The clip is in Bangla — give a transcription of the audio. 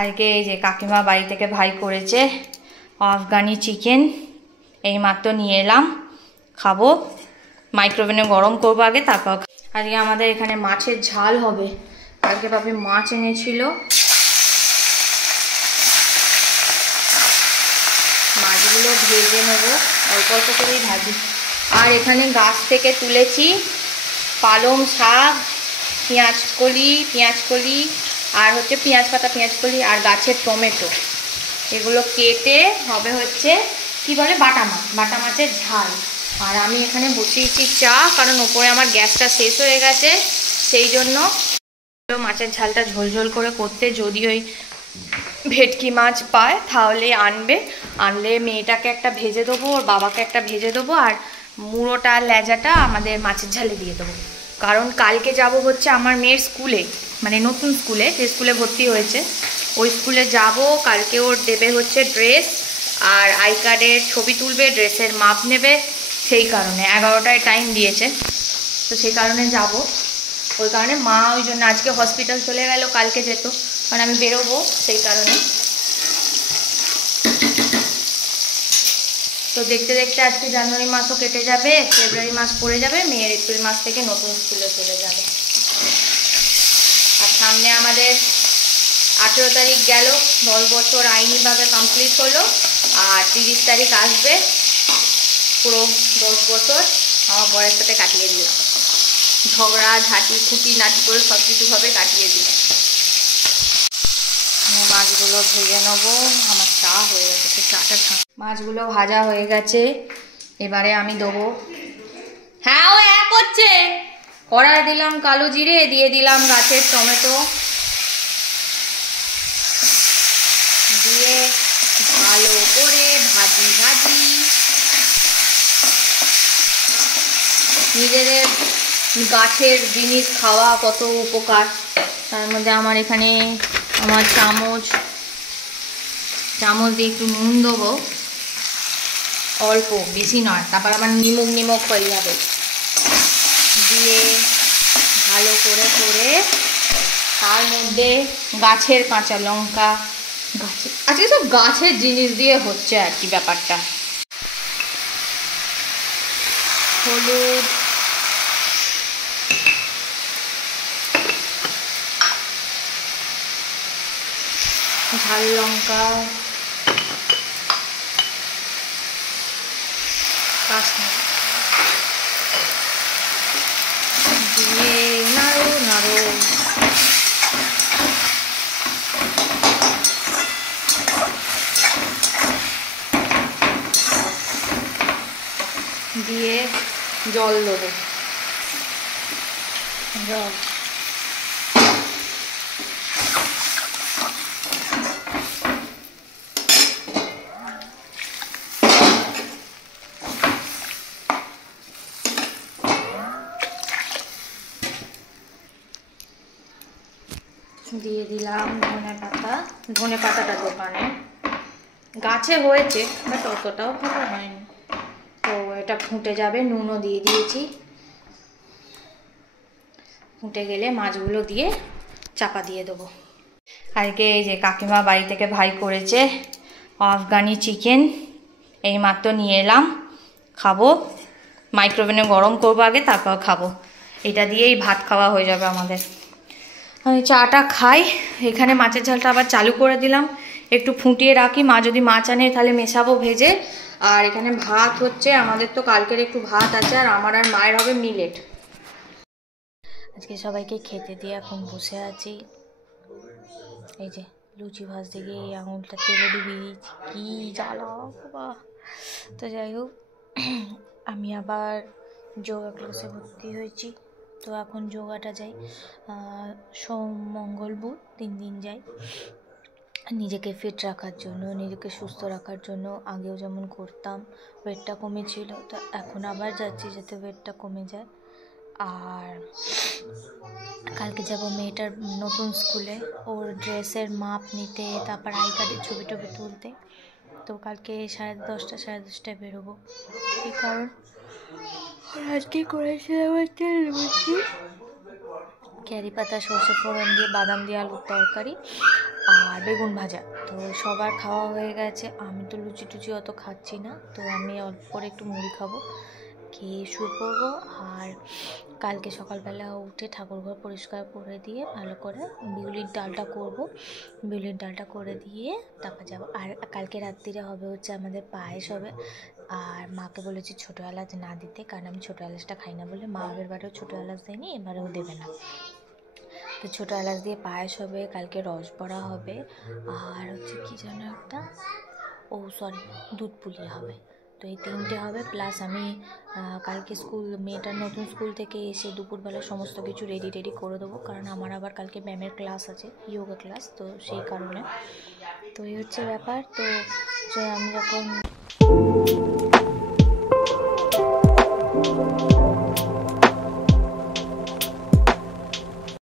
আজকে এই যে কাকিমা বাড়ি থেকে ভাই করেছে আফগানি চিকেন, এইমাত্র নিয়ে এলাম, খাবো। মাইক্রোওভেনে গরম করবো আগে, তারপর আজকে আমাদের এখানে মাছের ঝাল হবে। আজকে বাপি মাছ এনেছিল, মাছগুলো ভেজে নেবো, অল্প অল্প করেই ভাজি। আর এখানে গাছ থেকে তুলেছি পালং শাক, পেঁয়াজকলি আর হচ্ছে পেঁয়াজ পাতা, পেঁয়াজকলি আর গাছের টমেটো, এগুলো কেটে হবে হচ্ছে কি বলে বাটা মাছের ঝাল। আর আমি এখানে বসিয়েছি চা, কারণ ওপরে আমার গ্যাসটা শেষ হয়ে গেছে, সেই জন্য মাছের ঝালটা ঝোলঝোল করে করতে। যদি ওই ভেটকি মাছ পায় তাহলে আনলে মেয়েটাকে একটা ভেজে দেবো, ওর বাবাকে একটা ভেজে দেবো, আর মুড়োটা লেজাটা আমাদের মাছের ঝালে দিয়ে দেবো। কারণ কালকে যাব হচ্ছে আমার মেয়ের স্কুলে, মানে নতুন স্কুলে, যে স্কুলে ভর্তি হয়েছে ওই স্কুলে যাব। কালকে ওর দেবে হচ্ছে ড্রেস আর আই কার্ডের ছবি তুলবে, ড্রেসের মাপ নেবে, সেই কারণে 11টায় টাইম দিয়েছে, তো সেই কারণে যাব। ওই কারণে মা ওই জন্য আজকে হসপিটাল চলে গেল, কালকে যেত, কারণ আমি বেরোবো সেই কারণে। তো দেখতে দেখতে আজকে জানুয়ারি মাসও কেটে যাবে, ফেব্রুয়ারি মাস পড়ে যাবে, মেয়ের এপ্রিল মাস থেকে নতুন স্কুলে চলে যাবে। আর সামনে আমাদের 18 তারিখ গেল, 10 বছর আইনিভাবে কমপ্লিট হলো, আর 30 তারিখ আসবে পুরো 10 বছর আমার বরের সাথে কাটিয়ে দিলাম। ঝগড়া ঝাঁটি খুঁটি নাটি করে সব কিছুভাবে কাটিয়ে দিলাম। মাছগুলো ভেজে নেবো, আমার চা হয়ে গেছে, চাটা মাছগুলো ভাজা হয়ে গেছে, এবারে আমি দেবো, হ্যাঁ ও এক হচ্ছে, কড়াই দিলাম কালো জিরে, দিয়ে দিলাম গাছের টমেটো, দিয়ে ভালো করে ভাজি নিজেদের গাছের জিনিস খাওয়া কত উপকার। তার মধ্যে আমার এখানে আমার চামচ দিয়ে একটু নুন দেবো, অল্প, বেশি নয়, তারপর আবার নিমক হয়ে যাবে, দিয়ে ভালো করে তার মধ্যে গাছের কাঁচা লঙ্কা, আজকে সব গাছের জিনিস দিয়ে হচ্ছে আর কি ব্যাপারটা, হলুদ, ঝাল লঙ্কা, দিয়ে নাড়ো দিয়ে জল দেবো, জল দিয়ে দিলাম ধনে পাতাটা দোকানে গাছে হয়েছে, বাট অতটাও ভালো হয়নি, তো এটা ফুটে যাবে, নুনও দিয়ে দিয়েছি, ফুটে গেলে মাছগুলো দিয়ে চাপা দিয়ে দেবো। আজকে এই যে কাকিমা বাড়ি থেকে ভাই করেছে আফগানি চিকেন, এইমাত্র নিয়ে এলাম, খাবো। মাইক্রোওভেনে গরম করবো আগে, তারপর খাবো। এটা দিয়েই ভাত খাওয়া হয়ে যাবে আমাদের। আমি চাটা খাই, এখানে মাছের ঝালটা আবার চালু করে দিলাম, একটু ফুটিয়ে রাখি, মা যদি মাছ আনে তাহলে মেশাবো ভেজে। আর এখানে ভাত হচ্ছে, আমাদের তো কালকের একটু ভাত আছে, আর আমার আর মায়ের হবে মিলেট। আজকে সবাইকে খেতে দিয়ে এখন বসে আছি, এই যে লুচি ভাজতে গিয়ে এই আঙুলটা তেলে ডুবিয়ে দিয়েছি, কি জ্বালা বাবা। তো যাই হোক, আমি আবার যোগা ক্লাসে ভর্তি হয়েছি, তো এখন যোগাটা যাই, সোম মঙ্গল বুধ 3 দিন যাই, নিজেকে ফিট রাখার জন্য, নিজেকে সুস্থ রাখার জন্য। আগেও যেমন করতাম, ওয়েটটা কমেছিল, তো এখন আবার যাচ্ছি যাতে ওয়েটটা কমে যায়। আর কালকে যাব মেয়েটার নতুন স্কুলে, ওর ড্রেসের মাপ নিতে, তারপর আই কার্ডের ছবি তুলতে। তো কালকে 10:30 বেরোবো, এই কারণ আজকে করেছিলাম হচ্ছে লুচি, ক্যারি পাতা, সর্ষে ফোড়ন দিয়ে, বাদাম দিয়ে আলুর তরকারি, আর আর বেগুন ভাজা। তো সবার খাওয়া হয়ে গেছে, আমি তো লুচি টুচি অত খাচ্ছি না, তো আমি অল্প করে একটু মুড়ি খাবো, খেয়ে শুয়ে পড়বো। আর কালকে সকালবেলা উঠে ঠাকুরঘর পরিষ্কার করে দিয়ে ভালো করে বিউলির ডালটা করব, বিউলির ডালটা করে দিয়ে তারপর যাবো। আর কালকে রাত্রিরে হবে হচ্ছে আমাদের পায়েস হবে। আর মাকে বলেছি ছোটো এলাচ না দিতে, কারণ আমি ছোটো এলাচটা খাই না বলে, মা আগের বারেও ছোটো এলাচ দেয়নি, এবারেও দেবে না। তো ছোটো এলাচ দিয়ে পায়েস হবে, কালকে রসবড়া হবে, আর হচ্ছে কী যেন একটা, ও সরি, দুধ পুলি হবে। তো এই 3টে হবে, প্লাস আমি কালকে মেয়েটার নতুন স্কুল থেকে এসে দুপুরবেলা সমস্ত কিছু রেডি করে দেবো, কারণ আমার আবার কালকে ব্যায়ামের ক্লাস আছে, যোগা ক্লাস, তো সেই কারণে। তো এই হচ্ছে ব্যাপার। তো আমি যখন